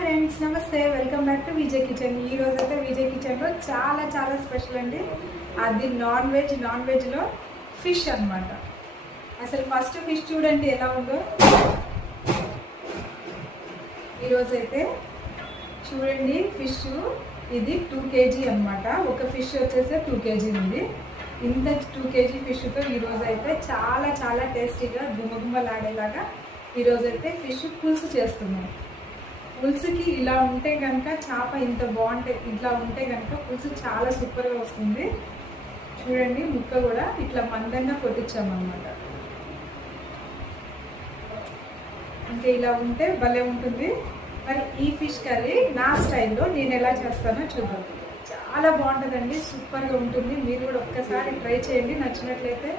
Friends నమస్తే, welcome back to Vijay kitchen. ఈ రోజు అయితే విజయ్ కిచెన్లో చాలా స్పెషల్ అండి. అది నాన్ వెజ్లో ఫిష్ అన్నమాట. అసలు ఫస్ట్ ఫిష్ చూడండి ఎలా ఉందో. ఈరోజు అయితే చూడండి ఫిష్ ఇది 2 kg అన్నమాట. ఒక ఫిష్ వచ్చేసి 2 kg ఉంది. ఇంత 2 kg ఫిష్తో ఈరోజు అయితే చాలా టేస్టీగా గుమగుమలాడేలాగా ఈరోజు అయితే ఫిష్ పులుసు చేస్తున్నాం. పులుసుకి ఇలా ఉంటే కనుక చేప ఇంత బాగుంటే ఇట్లా ఉంటే కనుక పులుసు చాలా సూపర్గా వస్తుంది. చూడండి ముక్క కూడా ఇట్లా మందంగా కొట్టించామన్నమాట. ఇంకా ఇలా ఉంటే భలే ఉంటుంది. మరి ఈ ఫిష్ కర్రీ నా స్టైల్లో నేను ఎలా చేస్తానో చూద్దాం. చాలా బాగుంటుందండి, సూపర్గా ఉంటుంది. మీరు కూడా ఒక్కసారి ట్రై చేయండి. నచ్చినట్లయితే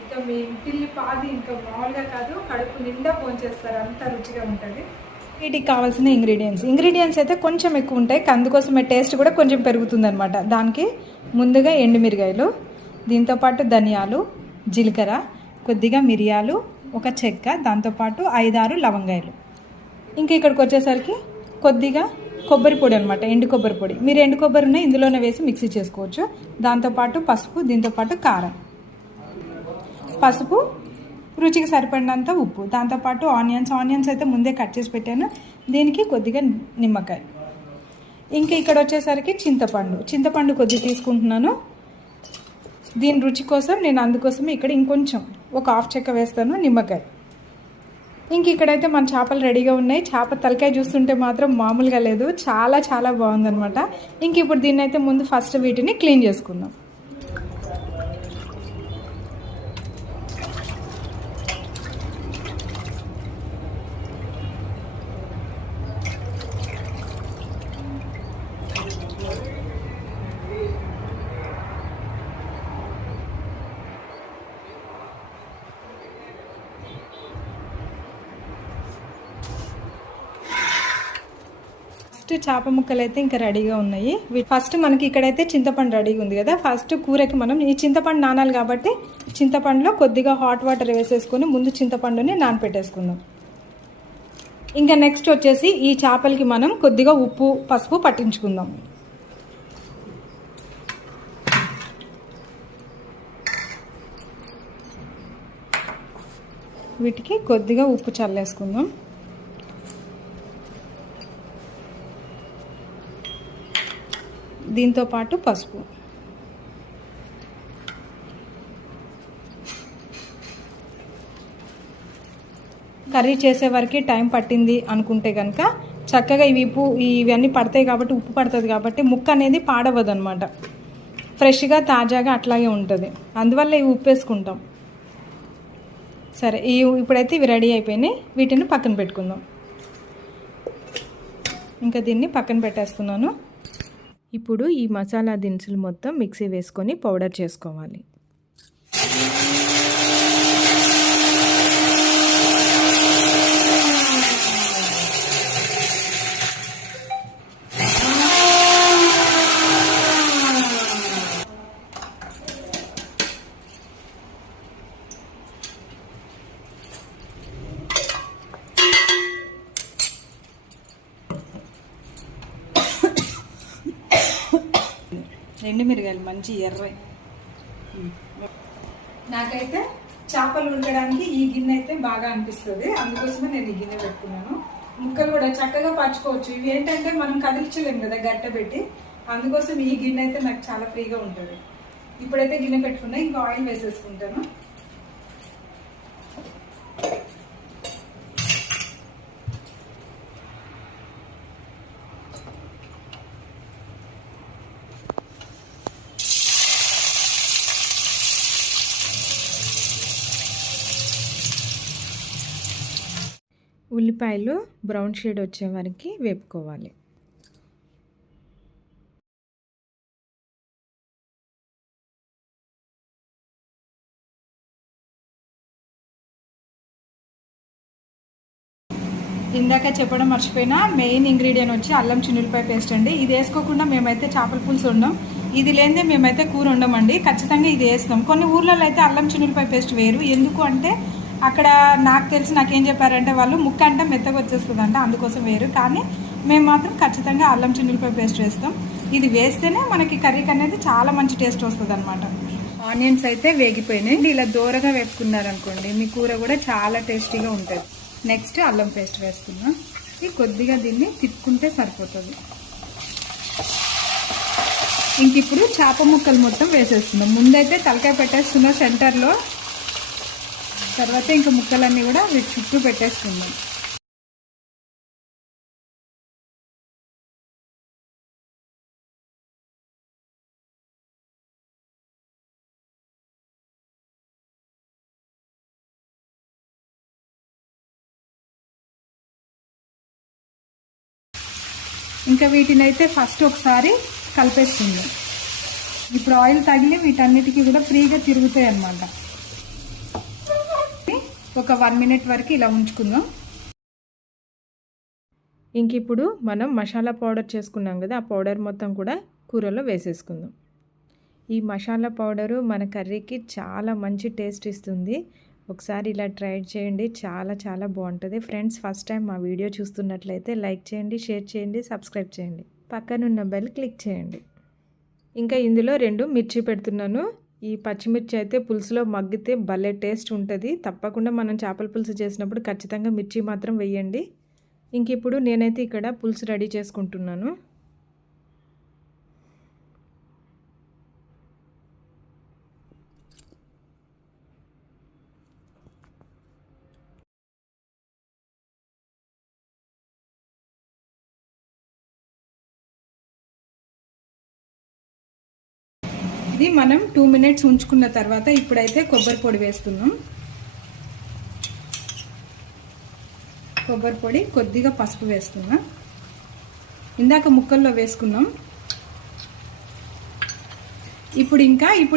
ఇంకా మీ ఇంటిల్లి పాది ఇంకా మామూలుగా కాదు, కడుపు నిండా భోంచేస్తారు, అంత రుచిగా ఉంటుంది. వీటికి కావాల్సిన ఇంగ్రీడియంట్స్ అయితే కొంచెం ఎక్కువ ఉంటాయి, అందుకోసమే టేస్ట్ కూడా కొంచెం పెరుగుతుంది అనమాట. దానికి ముందుగా ఎండుమిరగాయలు, దీంతోపాటు ధనియాలు, జీలకర్ర, కొద్దిగా మిరియాలు, ఒక చెక్క, దాంతోపాటు 5-6 లవంగాయలు. ఇంకా ఇక్కడికి వచ్చేసరికి కొద్దిగా కొబ్బరి పొడి అనమాట, ఎండు కొబ్బరి పొడి. మీరు ఎండు కొబ్బరిని ఇందులోనే వేసి మిక్సీ చేసుకోవచ్చు. దాంతోపాటు పసుపు, దీంతోపాటు కారం, పసుపు, రుచికి సరిపడినంత ఉప్పు, దాంతోపాటు ఆనియన్స్ అయితే ముందే కట్ చేసి పెట్టాను. దీనికి కొద్దిగా నిమ్మకాయ. ఇంకా ఇక్కడ వచ్చేసరికి చింతపండు కొద్దిగా తీసుకుంటున్నాను. దీని రుచి కోసం నేను అందుకోసమే ఇక్కడ ఇంకొంచెం ఒక 1/2 చెక్క వేస్తాను, నిమ్మకాయ. ఇంక ఇక్కడైతే మన చేపలు రెడీగా ఉన్నాయి. చేప తలకాయ చూస్తుంటే మాత్రం మామూలుగా లేదు, చాలా బాగుందనమాట. ఇంక ఇప్పుడు దీన్ని అయితే ముందు ఫస్ట్ వీటిని క్లీన్ చేసుకుందాం. చేప ముక్కలు అయితే ఇంకా రెడీగా ఉన్నాయి. ఫస్ట్ మనకి ఇక్కడైతే చింతపండు రెడీగా ఉంది కదా. ఫస్ట్ కూరకి మనం ఈ చింతపండు నానాలి కాబట్టి చింతపండులో కొద్దిగా హాట్ వాటర్ వేసేసుకొని ముందు చింతపండుని నానపెట్టేసుకుందాం. ఇంకా నెక్స్ట్ వచ్చేసి ఈ చేపలకి మనం కొద్దిగా ఉప్పు, పసుపు పట్టించుకుందాం. వీటికి కొద్దిగా ఉప్పు చల్లేసుకుందాం. దీంతో పాటు పసుపు. కర్రీ చేసే వరకు టైం పట్టింది అనుకుంటే కనుక చక్కగా ఇవన్నీ పడతాయి కాబట్టి, ఉప్పు పడుతుంది కాబట్టి ముక్క అనేది పాడవదు అనమాట. ఫ్రెష్గా తాజాగా అట్లాగే ఉంటుంది. అందువల్ల ఇవి ఉప్పు వేసుకుంటాం. సరే, ఇప్పుడైతే ఇవి రెడీ అయిపోయినాయి. వీటిని పక్కన పెట్టుకుందాం. ఇంకా దీన్ని పక్కన పెట్టేస్తున్నాను. ఇప్పుడు ఈ మసాలా దినుసులు మొత్తం మిక్సీ వేసుకొని పౌడర్ చేసుకోవాలి. ఎండుమిరగాయలు మంచి ఎర్ర. నాకైతే చేపలు ఉడకడానికి ఈ గిన్నె అయితే బాగా అనిపిస్తుంది, అందుకోసమే నేను ఈ గిన్నె పెట్టుకున్నాను. ముక్కలు కూడా చక్కగా పరుచుకోవచ్చు. ఇవి ఏంటంటే మనం కదిలించలేము కదా గట్ట పెట్టి, అందుకోసం ఈ గిన్నె అయితే నాకు చాలా ఫ్రీగా ఉంటుంది. ఇప్పుడైతే గిన్నె పెట్టుకున్నా, ఇంకా ఆయిల్ వేసేసుకుంటాను. ఉల్లిపాయలు బ్రౌన్ షేడ్ వచ్చే వరకు వేపుకోవాలి. ఇందాక చెప్పడం మర్చిపోయినా, మెయిన్ ఇంగ్రీడియంట్ వచ్చి అల్లం చిన్నులపాయ పేస్ట్ అండి. ఇది వేసుకోకుండా మేమైతే చేపల పులుసు వండం. ఇది లేదే మేమైతే కూర వండమండి. ఖచ్చితంగా ఇది వేస్తాం. కొన్ని ఊర్లలో అయితే అల్లం చిన్నులపాయ పేస్ట్ వేరు. ఎందుకు అంటే అక్కడ నాకు తెలిసి నాకేం చెప్పారంటే వాళ్ళు ముక్క అంటే మెత్తగా వచ్చేస్తుందంట, అందుకోసం వేరు. కానీ మేము మాత్రం ఖచ్చితంగా అల్లం చిన్నులపాయ పేస్ట్ వేస్తాం. ఇది వేస్తేనే మనకి కర్రీకి అనేది చాలా మంచి టేస్ట్ వస్తుంది అనమాట. ఆనియన్స్ అయితే వేగిపోయినాయి. ఇలా దూరగా వేపుకున్నారనుకోండి మీ కూర కూడా చాలా టేస్టీగా ఉంటుంది. నెక్స్ట్ అల్లం పేస్ట్ వేస్తున్నా. కొద్దిగా దీన్ని తిప్పుకుంటే సరిపోతుంది. ఇంక ఇప్పుడు చేప ముక్కలు మొత్తం వేసేస్తున్నాం. ముందైతే తలకాయ పెట్టేస్తున్నాం సెంటర్లో, తర్వాత ఇంకా ముక్కలన్నీ కూడా వీటి చుట్టూ పెట్టేసుకుందాం. ఇంకా వీటిని అయితే ఫస్ట్ ఒకసారి కలిపేస్తుంది. ఇప్పుడు ఆయిల్ తగిలి వీటన్నిటికీ కూడా ఫ్రీగా తిరుగుతాయి అన్నమాట. ఒక 1 మినిట్ వరకు ఇలా ఉంచుకుందాం. ఇంక ఇప్పుడు మనం మసాలా పౌడర్ చేసుకున్నాం కదా, ఆ పౌడర్ మొత్తం కూడా కూరలో వేసేసుకుందాం. ఈ మసాలా పౌడరు మన కర్రీకి చాలా మంచి టేస్ట్ ఇస్తుంది. ఒకసారి ఇలా ట్రై చేయండి, చాలా చాలా బాగుంటుంది. ఫ్రెండ్స్, ఫస్ట్ టైం మా వీడియో చూస్తున్నట్లయితే లైక్ చేయండి, షేర్ చేయండి, సబ్స్క్రైబ్ చేయండి, పక్కనున్న బెల్ క్లిక్ చేయండి. ఇంకా ఇందులో 2 మిర్చి పెడుతున్నాను. ఈ పచ్చిమిర్చి అయితే పులుసులో మగ్గితే భలే టేస్ట్ ఉంటుంది. తప్పకుండా మనం చేపల పులుసు చేసినప్పుడు ఖచ్చితంగా మిర్చి మాత్రం వేయండి. ఇంక ఇప్పుడు నేనైతే ఇక్కడ పులుసు రెడీ చేసుకుంటున్నాను. ఇది మనం 2 మినిట్స్ ఉంచుకున్న తర్వాత ఇప్పుడైతే కొబ్బరి పొడి వేస్తున్నాం. కొబ్బరి పొడి, కొద్దిగా పసుపు వేస్తున్నా. ఇందాక ముక్కల్లో వేసుకున్నాం. ఇప్పుడు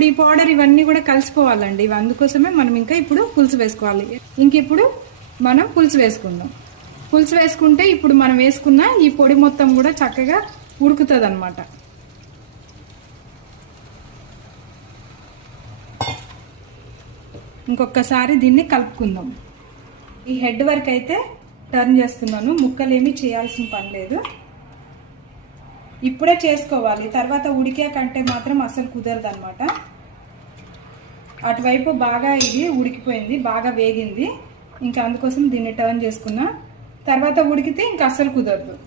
ఈ పౌడర్ ఇవన్నీ కూడా కలిసిపోవాలండి. అందుకోసమే మనం ఇంకా ఇప్పుడు పులుసు వేసుకోవాలి. ఇప్పుడు మనం పులుసు వేసుకుందాం. పులుసు వేసుకుంటే ఇప్పుడు మనం వేసుకున్న ఈ పొడి మొత్తం కూడా చక్కగా ఉడుకుతుంది అన్నమాట. ఇంకొకసారి దీన్ని కలుపుకుందాం. ఈ హెడ్ వరకు అయితే టర్న్ చేస్తున్నాను. ముక్కలు ఏమీ చేయాల్సిన పని లేదు. ఇప్పుడే చేసుకోవాలి, తర్వాత ఉడికే కంటే మాత్రం అసలు కుదరదు అనమాట. అటువైపు బాగా ఇది ఉడికిపోయింది, బాగా వేగింది. ఇంకా అందుకోసం దీన్ని టర్న్ చేసుకున్నా. తర్వాత ఉడికితే ఇంకా అస్సలు కుదరదు,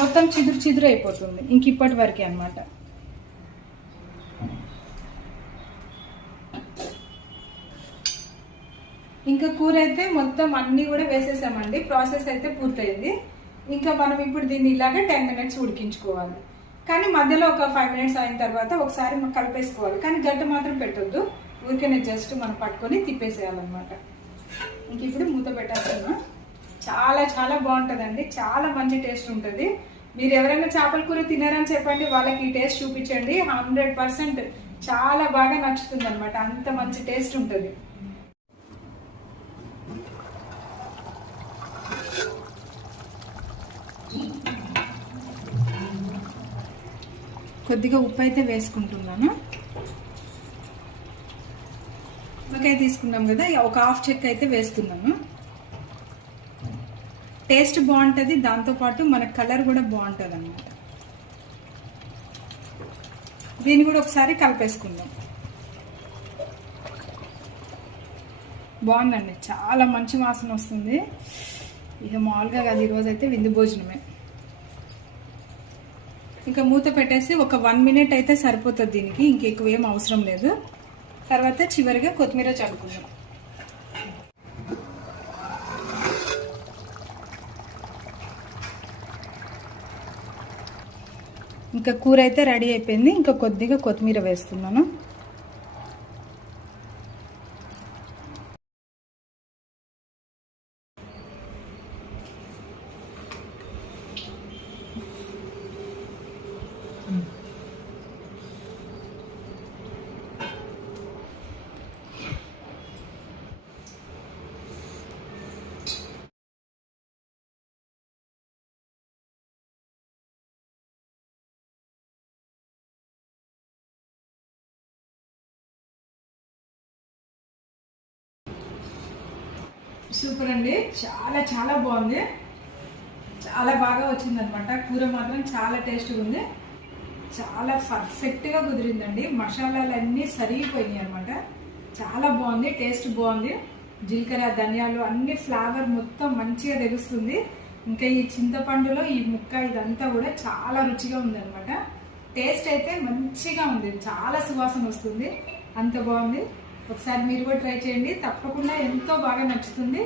మొత్తం చిదురు చిదురు అయిపోతుంది. ఇంక ఇప్పటి వరకే అనమాట. ఇంకా కూర అయితే మొత్తం అన్నీ కూడా వేసేసామండి. ప్రాసెస్ అయితే పూర్తయింది. ఇంకా మనం ఇప్పుడు దీన్ని ఇలాగే 10 మినిట్స్ ఉడికించుకోవాలి. కానీ మధ్యలో ఒక 5 మినిట్స్ అయిన తర్వాత ఒకసారి కలిపేసుకోవాలి. కానీ గడ్డ మాత్రం పెట్టొద్దు, ఊరికే జస్ట్ మనం పట్టుకొని తిప్పేసేయాలన్నమాట. ఇంక ఇప్పుడు మూత పెట్టేస్తున్నా. చాలా చాలా బాగుంటుందండి, చాలా మంచి టేస్ట్ ఉంటుంది. మీరు ఎవరైనా చేపల కూర తినారని చెప్పండి, వాళ్ళకి ఈ టేస్ట్ చూపించండి. 100% చాలా బాగా నచ్చుతుంది అనమాట. అంత మంచి టేస్ట్ ఉంటుంది. కొద్దిగా ఉప్పు అయితే వేసుకుంటున్నాను. నిమ్మకాయ తీసుకున్నాం కదా, ఒక హాఫ్ చెక్క అయితే వేస్తున్నాను. టేస్ట్ బాగుంటుంది, దాంతోపాటు మన కలర్ కూడా బాగుంటుంది అన్నమాట. దీన్ని కూడా ఒకసారి కలిపేసుకుందాం. బాగుందండి, చాలా మంచి వాసన వస్తుంది. ఇక మామూలుగా కాదు, ఈరోజు అయితే విందు భోజనమే. ఇంకా మూత పెట్టేసి ఒక 1 మినిట్ అయితే సరిపోతుంది దీనికి, ఇంకెక్కువ ఏం అవసరం లేదు. తర్వాత చివరిగా కొత్తిమీర చల్లుకుందాం. ఇంకా కూర అయితే రెడీ అయిపోయింది. ఇంకా కొద్దిగా కొత్తిమీర వేస్తున్నాను. సూపర్ అండి, చాలా చాలా బాగుంది, చాలా బాగా వచ్చిందనమాట. కూర మాత్రం చాలా టేస్ట్గా ఉంది, చాలా పర్ఫెక్ట్గా కుదిరిందండి. మసాలాలన్నీ సరిగిపోయినాయి అనమాట. చాలా బాగుంది, టేస్ట్ బాగుంది. జీలకర్ర ధనియాలు అన్ని ఫ్లేవర్ మొత్తం మంచిగా తెలుస్తుంది. ఇంకా ఈ చింతపండులో ఈ ముక్క ఇదంతా కూడా చాలా రుచిగా ఉంది అనమాట. టేస్ట్ అయితే మంచిగా ఉంది, చాలా సువాసన వస్తుంది, అంత బాగుంది. ఒకసారి మీరు కూడా ట్రై చేయండి, తప్పకుండా ఎంతో బాగా నచ్చుతుంది.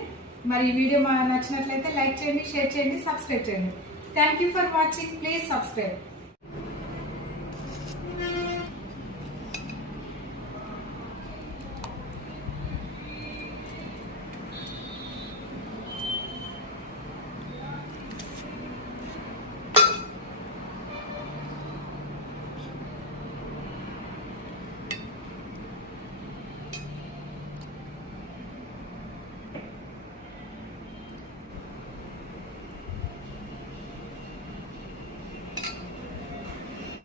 మరి ఈ వీడియో నచ్చినట్లయితే లైక్ చేయండి, షేర్ చేయండి, సబ్స్క్రైబ్ చేయండి. Thank you for watching. Please subscribe.